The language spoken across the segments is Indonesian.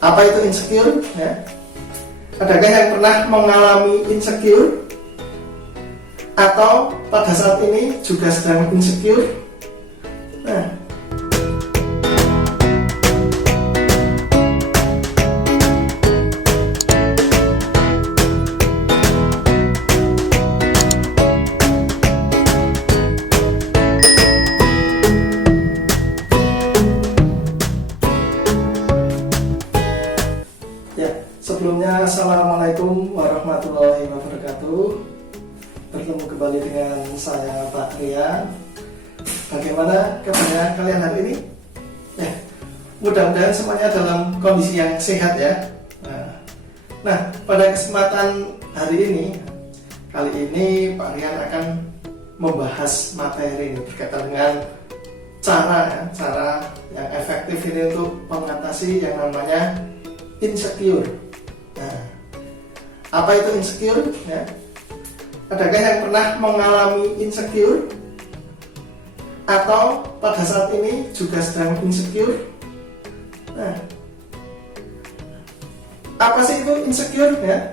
Apa itu insecure? Ya. Adakah yang pernah mengalami insecure? Atau pada saat ini juga sedang insecure? Nah, sebelumnya, Assalamualaikum warahmatullahi wabarakatuh. Bertemu kembali dengan saya, Pak Rian. Bagaimana kabarnya kalian hari ini? Mudah-mudahan semuanya dalam kondisi yang sehat ya. Nah, pada kesempatan hari ini Pak Rian akan membahas materi ini berkaitan dengan cara yang efektif ini untuk mengatasi yang namanya insecure. Nah, apa itu insecure? Ya. Adakah yang pernah mengalami insecure? Atau pada saat ini juga sedang insecure? Nah, apa sih itu insecure? Ya.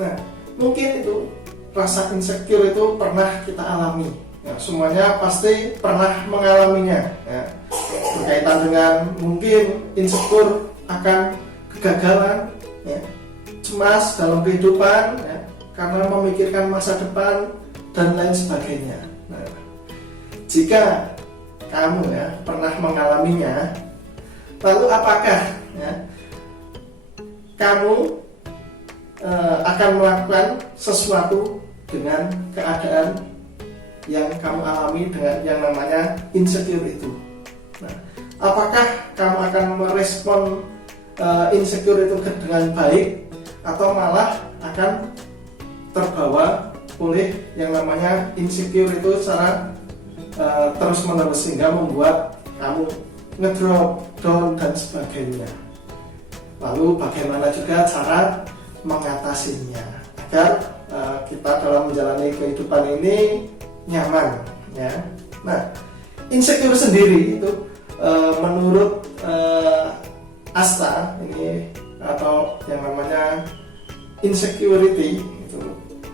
Nah, mungkin itu rasa insecure itu pernah kita alami. Ya, semuanya pasti pernah mengalaminya. Ya. Berkaitan dengan mungkin insecure akan kegagalan, ya, cemas dalam kehidupan, ya, karena memikirkan masa depan dan lain sebagainya. Nah, jika kamu pernah mengalaminya, lalu apakah kamu akan melakukan sesuatu dengan keadaan yang kamu alami dengan yang namanya insecure itu? Nah, apakah kamu akan merespon insecure itu dengan baik, atau malah akan terbawa oleh yang namanya insecure itu secara terus menerus sehingga membuat kamu ngedrop, down dan sebagainya. Lalu bagaimana juga cara mengatasinya agar kita dalam menjalani kehidupan ini nyaman, ya. Nah, insecure sendiri itu menurut ASTA ini atau yang namanya insecurity itu,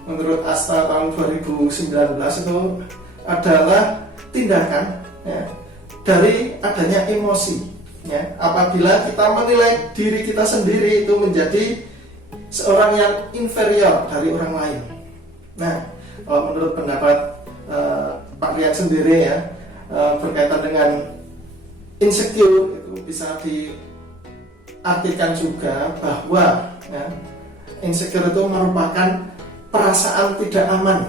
menurut ASTA tahun 2019 itu adalah tindakan dari adanya emosi, ya, apabila kita menilai diri kita sendiri itu menjadi seorang yang inferior dari orang lain. Nah, kalau menurut pendapat Pak Rian sendiri berkaitan dengan insecure itu bisa diartikan juga bahwa insecure itu merupakan perasaan tidak aman,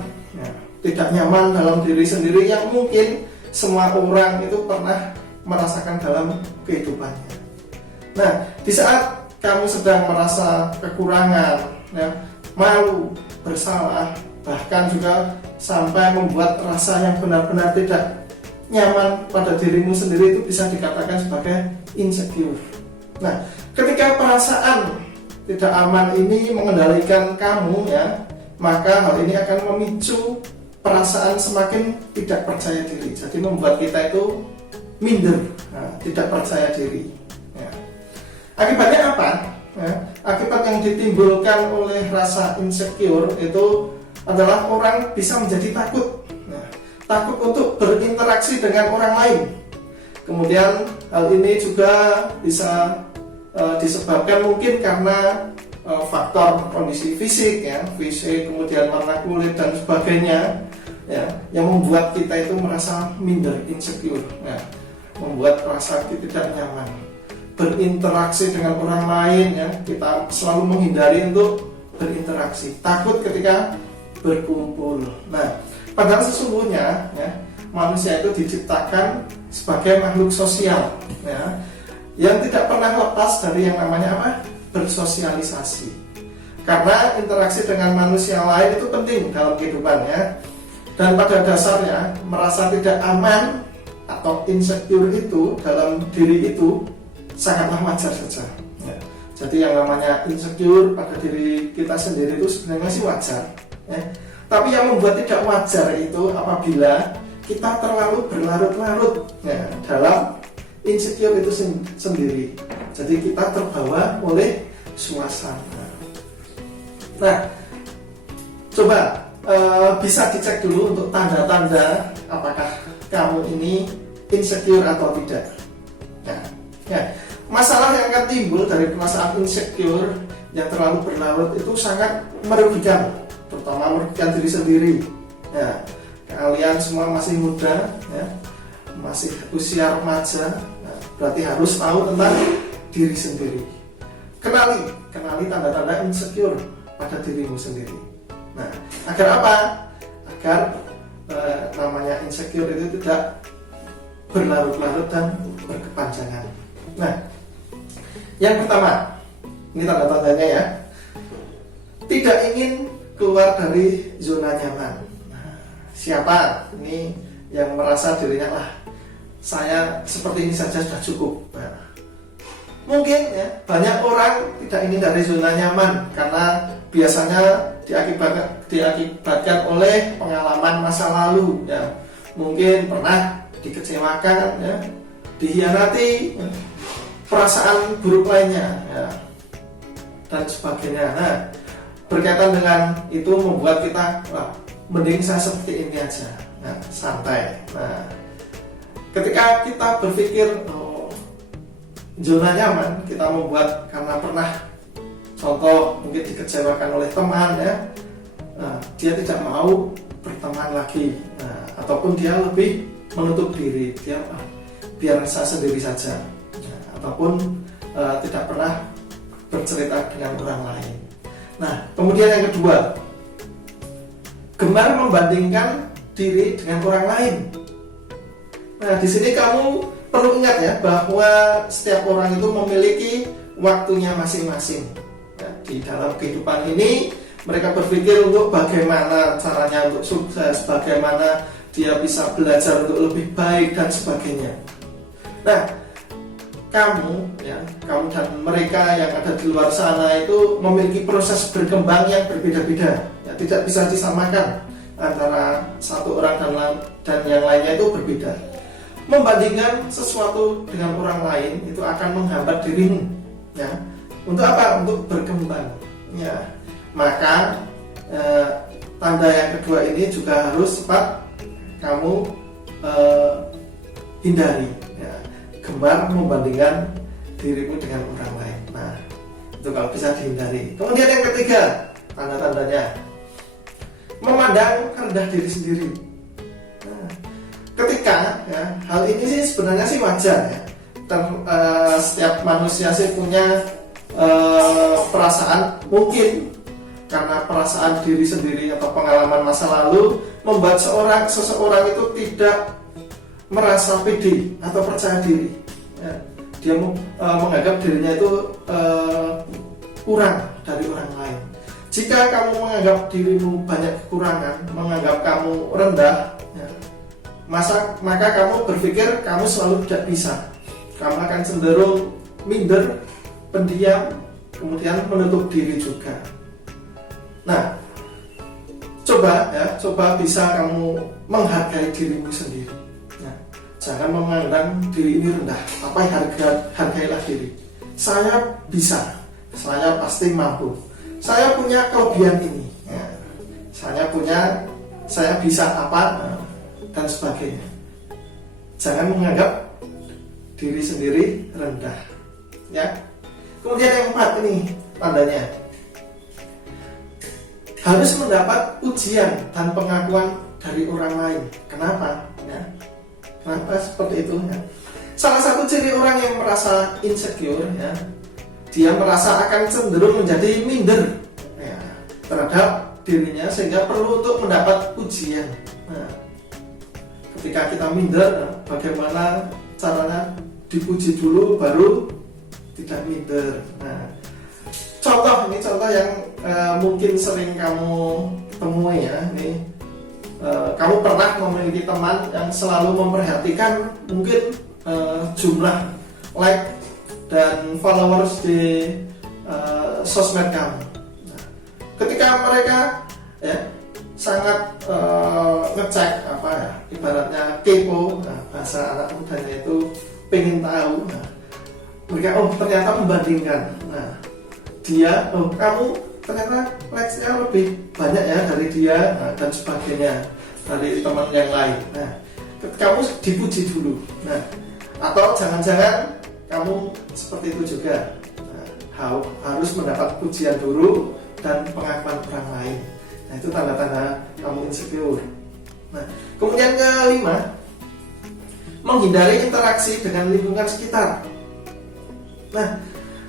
tidak nyaman dalam diri sendiri yang mungkin semua orang itu pernah merasakan dalam kehidupannya. Nah, di saat kamu sedang merasa kekurangan, malu, bersalah, bahkan juga sampai membuat rasa yang benar-benar tidak nyaman pada dirimu sendiri, itu bisa dikatakan sebagai insecure. Nah, ketika perasaan tidak aman ini mengendalikan kamu, maka hal ini akan memicu perasaan semakin tidak percaya diri. Jadi membuat kita itu minder, tidak percaya diri. Akibatnya apa? Akibat yang ditimbulkan oleh rasa insecure itu adalah orang bisa menjadi takut. Takut untuk berinteraksi dengan orang lain. Kemudian hal ini juga bisa disebabkan mungkin karena faktor kondisi fisik, kemudian warna kulit dan sebagainya, yang membuat kita itu merasa minder, insecure, membuat rasa tidak nyaman berinteraksi dengan orang lain, kita selalu menghindari untuk berinteraksi, takut ketika berkumpul. Nah, padahal sesungguhnya manusia itu diciptakan sebagai makhluk sosial, yang tidak pernah lepas dari yang namanya bersosialisasi. Karena interaksi dengan manusia lain itu penting dalam kehidupannya. Dan pada dasarnya merasa tidak aman atau insecure itu dalam diri itu sangatlah wajar saja. Jadi yang namanya insecure pada diri kita sendiri itu sebenarnya sih wajar. Tapi yang membuat tidak wajar itu apabila kita terlalu berlarut-larut dalam insecure itu sendiri. Jadi kita terbawa oleh suasana. Nah, coba bisa dicek dulu untuk tanda-tanda apakah kamu ini insecure atau tidak. Nah, masalah yang akan timbul dari perasaan insecure yang terlalu berlarut itu sangat merugikan, terutama merugikan diri sendiri. Ya, kalian semua masih muda, ya, masih usia remaja, nah, berarti harus tahu tentang diri sendiri. Kenali tanda-tanda insecure pada dirimu sendiri. Nah, agar apa? Agar namanya insecure itu tidak berlarut-larut dan berkepanjangan. Nah, yang pertama, ini tanda-tandanya ya, tidak ingin keluar dari zona nyaman. Nah, siapa ini yang merasa dirinya saya seperti ini saja sudah cukup. Nah, mungkin ya, banyak orang tidak ingin dari zona nyaman karena biasanya diakibatkan oleh pengalaman masa lalu. Ya, mungkin pernah dikecewakan, ya, dihianati, ya, perasaan buruk lainnya, ya, dan sebagainya. Nah, berkaitan dengan itu membuat kita mending saya seperti ini aja, nah, santai. Nah, ketika kita berpikir zona nyaman, kita membuat karena pernah contoh mungkin dikecewakan oleh teman, ya, dia tidak mau berteman lagi, ataupun dia lebih menutup diri, dia biar saya sendiri saja, ataupun tidak pernah bercerita dengan orang lain. Nah, kemudian yang kedua, gemar membandingkan diri dengan orang lain. Nah, di sini kamu perlu ingat ya, bahwa setiap orang itu memiliki waktunya masing-masing. Ya, di dalam kehidupan ini mereka berpikir untuk bagaimana caranya untuk sukses, bagaimana dia bisa belajar untuk lebih baik dan sebagainya. Nah, kamu dan mereka yang ada di luar sana itu memiliki proses berkembang yang berbeda-beda, ya, tidak bisa disamakan antara satu orang dan yang lainnya itu berbeda. Membandingkan sesuatu dengan orang lain itu akan menghambat dirimu, ya. Untuk apa? Untuk berkembang, ya. Maka tanda yang kedua ini juga harus cepat kamu hindari, ya. Gemar membandingkan dirimu dengan orang lain. Nah, itu kalau bisa dihindari. Kemudian yang ketiga, tanda-tandanya memandang rendah diri sendiri. Nah, ketika ya, hal ini sih sebenarnya sih wajar ya. Setiap manusia sih punya perasaan, mungkin karena perasaan diri sendiri atau pengalaman masa lalu membuat seseorang itu tidak merasa pede atau percaya diri, ya. Dia menganggap dirinya itu kurang dari orang lain. Jika kamu menganggap dirimu banyak kekurangan, menganggap kamu rendah, ya, maka kamu berpikir kamu selalu tidak bisa. Kamu akan cenderung minder, pendiam, kemudian menutup diri juga. Nah, coba bisa kamu menghargai dirimu sendiri. Nah, jangan memandang diri ini rendah, tapi hargailah diri. Saya bisa, saya pasti mampu. Saya punya kelebihan ini, ya. Saya bisa apa, dan sebagainya. Jangan menganggap diri sendiri rendah, ya. Kemudian yang keempat ini tandanya, harus mendapat pujian dan pengakuan dari orang lain. Kenapa? Ya. Kenapa seperti itu? Ya. Salah satu ciri orang yang merasa insecure, ya, dia merasa akan cenderung menjadi minder, ya, terhadap dirinya, sehingga perlu untuk mendapat pujian. Nah, ketika kita minder, bagaimana caranya? Dipuji dulu baru tidak minder. Nah, contoh yang mungkin sering kamu temui ya. Ini kamu pernah memiliki teman yang selalu memperhatikan mungkin jumlah like dan followers di sosmed kamu. Nah, ketika mereka ya sangat ngecek ibaratnya kepo, nah, bahasa anak mudanya itu pengen tahu. Nah, mereka ternyata membandingkan. Nah, kamu ternyata likes-nya lebih banyak ya dari dia, dan sebagainya, dari teman yang lain. Nah, kamu dipuji dulu. Nah, atau jangan-jangan kamu seperti itu juga. Nah, harus mendapat pujian dulu dan pengakuan orang lain. Nah, itu tanda-tanda kamu insecure. Nah, kemudian kelima, menghindari interaksi dengan lingkungan sekitar. Nah,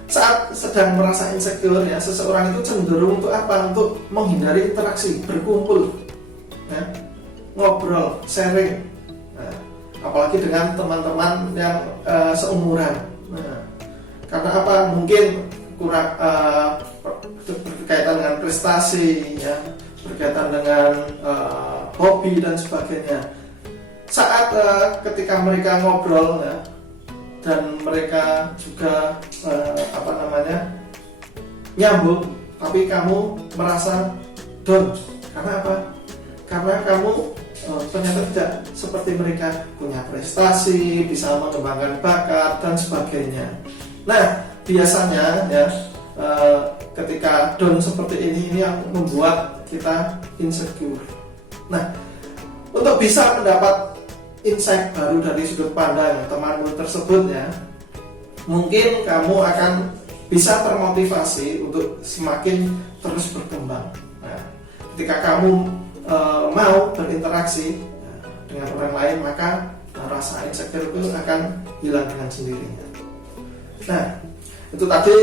saat sedang merasa insecure ya, seseorang itu cenderung untuk apa? Untuk menghindari interaksi, berkumpul, ya, ngobrol, sharing. Nah, apalagi dengan teman-teman yang seumuran. Nah, karena apa? Mungkin kurang berkaitan dengan prestasi, ya, berkaitan dengan hobi dan sebagainya. Saat ketika mereka ngobrol, ya, dan mereka juga nyambung, tapi kamu merasa down. Karena apa? Karena kamu ternyata tidak seperti mereka, punya prestasi, bisa mengembangkan bakat dan sebagainya. Nah, biasanya ya, ketika down seperti ini yang membuat kita insecure. Nah, untuk bisa mendapat insight baru dari sudut pandang temanmu tersebut ya, mungkin kamu akan bisa termotivasi untuk semakin terus berkembang. Nah, ketika kamu mau berinteraksi dengan orang lain, maka rasa insecure itu akan hilang dengan sendirinya. Nah, itu tadi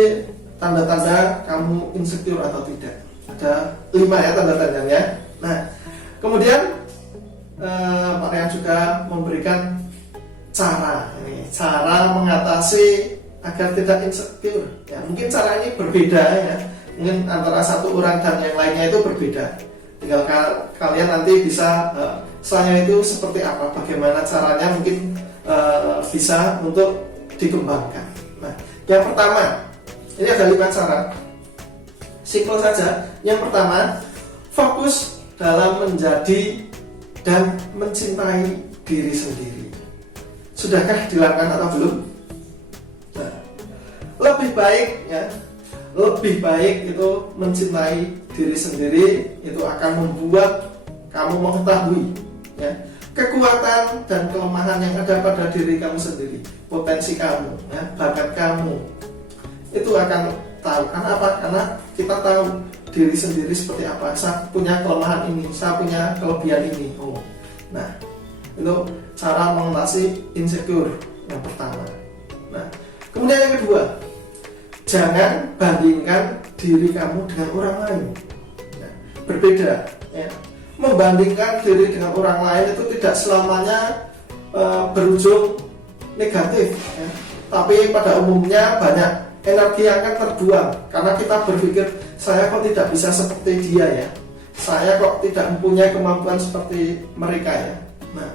tanda-tanda kamu insecure atau tidak. Ada 5 ya tanda-tandanya. Nah, kemudian Pak Rian juga memberikan cara mengatasi agar tidak insecure. Ya, mungkin cara ini berbeda ya. Mungkin antara satu orang dan yang lainnya itu berbeda. Tinggal kalian nanti bisa selanjutnya itu seperti apa, bagaimana caranya, mungkin bisa untuk dikembangkan. Nah, yang pertama, ini ada 5 cara. Simpel saja. Yang pertama, fokus dalam menjadi dan mencintai diri sendiri. Sudahkah dilakukan atau belum? Nah, lebih baik itu mencintai diri sendiri, itu akan membuat kamu mengetahui ya, kekuatan dan kelemahan yang ada pada diri kamu sendiri, potensi kamu, ya, bakat kamu. Itu akan tahu. Karena apa? Karena kita tahu diri sendiri seperti apa. Saya punya kelemahan ini, saya punya kelebihan ini. Nah, itu cara mengatasi insecure yang pertama. Nah, kemudian yang kedua, jangan bandingkan diri kamu dengan orang lain. Nah, berbeda. Ya. Membandingkan diri dengan orang lain itu tidak selamanya berujung negatif. Ya. Tapi pada umumnya banyak energi yang akan terbuang karena kita berpikir, saya kok tidak bisa seperti dia ya, saya kok tidak mempunyai kemampuan seperti mereka ya. Nah,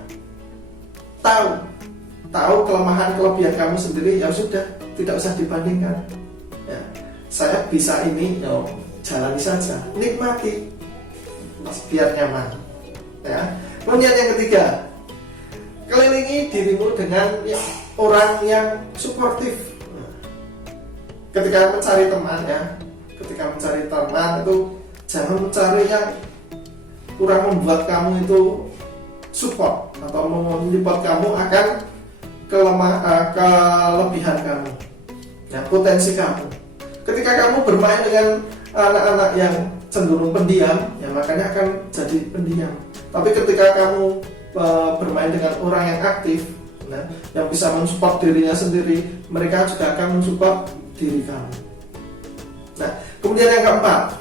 tahu kelemahan kelebihan kamu sendiri, ya sudah, tidak usah dibandingkan ya. Saya bisa ini, jalani saja, nikmati biar nyaman ya. Kemudian yang ketiga, kelilingi dirimu dengan orang yang suportif. Ketika mencari teman ya, itu jangan mencari yang kurang membuat kamu itu support atau menyupport kamu akan kelebihan kamu ya, potensi kamu. Ketika kamu bermain dengan anak-anak yang cenderung pendiam ya, makanya akan jadi pendiam. Tapi ketika kamu bermain dengan orang yang aktif, nah, yang bisa mensupport dirinya sendiri, mereka juga akan mensupport diri kamu. Nah, kemudian yang keempat,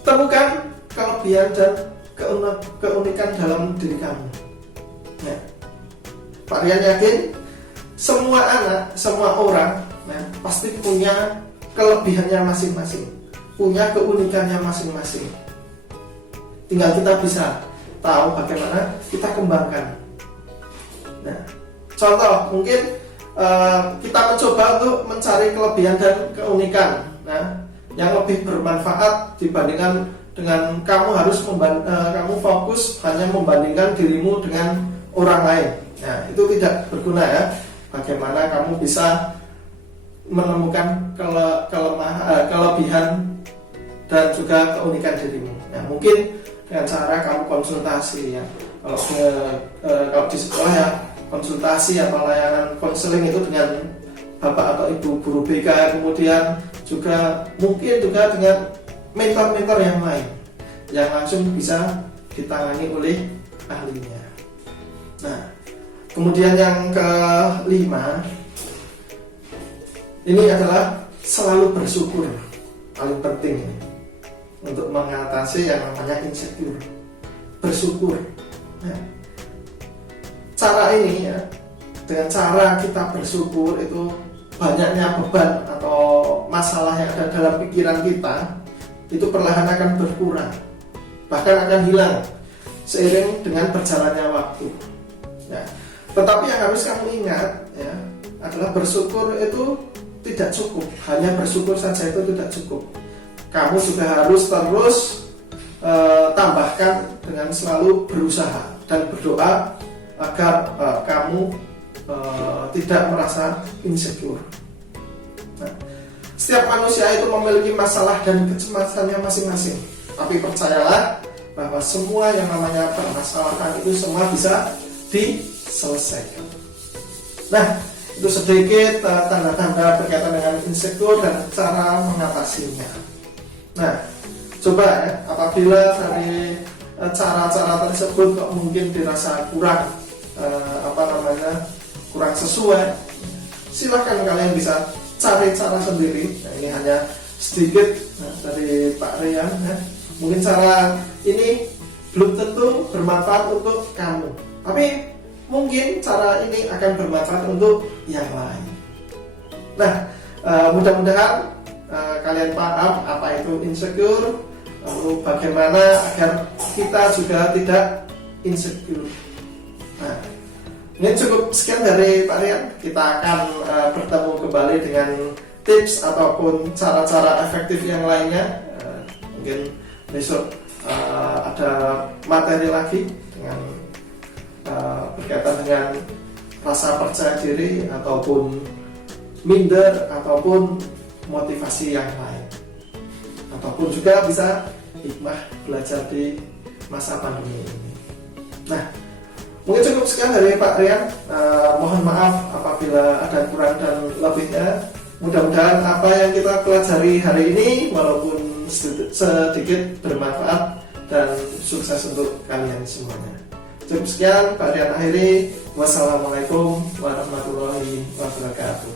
temukan kelebihan dan keunikan dalam diri kamu. Nah, Pak Rian yakin semua anak, semua orang, nah, pasti punya kelebihannya masing-masing, punya keunikannya masing-masing. Tinggal kita bisa tahu bagaimana kita kembangkan. Nah, contoh mungkin kita mencoba untuk mencari kelebihan dan keunikan, nah, yang lebih bermanfaat dibandingkan dengan kamu harus kamu fokus hanya membandingkan dirimu dengan orang lain. Nah, itu tidak berguna ya. Bagaimana kamu bisa menemukan kelebihan dan juga keunikan dirimu. Nah, mungkin dengan cara kamu konsultasi ya. Kalau di sekolah ya konsultasi atau layanan konseling itu dengan bapak atau ibu guru BK, kemudian juga mungkin juga dengan mentor-mentor yang lain yang langsung bisa ditangani oleh ahlinya. Nah, kemudian yang kelima ini adalah selalu bersyukur, paling penting ini, untuk mengatasi yang namanya insecure. Bersyukur. Nah, cara ini ya, dengan cara kita bersyukur itu banyaknya beban atau masalah yang ada dalam pikiran kita itu perlahan akan berkurang, bahkan akan hilang seiring dengan berjalannya waktu. Ya. Tetapi yang harus kamu ingat ya adalah bersyukur itu tidak cukup. Hanya bersyukur saja itu tidak cukup. Kamu juga harus terus tambahkan dengan selalu berusaha dan berdoa agar kamu tidak merasa insecure. Nah, setiap manusia itu memiliki masalah dan kecemasannya masing-masing. Tapi percayalah bahwa semua yang namanya permasalahan itu semua bisa diselesaikan. Nah, itu sedikit tanda-tanda berkaitan dengan insecure dan cara mengatasinya. Nah, coba ya, apabila dari cara-cara tersebut kok mungkin dirasa kurang kurang sesuai, silahkan kalian bisa cari cara sendiri. Nah, ini hanya sedikit dari Pak Rian ya. Mungkin cara ini belum tentu bermanfaat untuk kamu, tapi mungkin cara ini akan bermanfaat untuk yang lain. Nah, mudah-mudahan kalian paham apa itu insecure, lalu bagaimana agar kita juga tidak insecure. Nah, ini cukup sekian dari Pak Rian. Kita akan bertemu kembali dengan tips ataupun cara-cara efektif yang lainnya. Mungkin besok ada materi lagi dengan berkaitan dengan rasa percaya diri ataupun minder ataupun motivasi yang lain, ataupun juga bisa hikmah belajar di masa pandemi ini. Nah, mungkin cukup sekian dari Pak Rian. Mohon maaf apabila ada kurang dan lebihnya. Mudah-mudahan apa yang kita pelajari hari ini walaupun sedikit bermanfaat dan sukses untuk kalian semuanya. Cukup sekian, Pak Rian akhiri. Wassalamualaikum warahmatullahi wabarakatuh.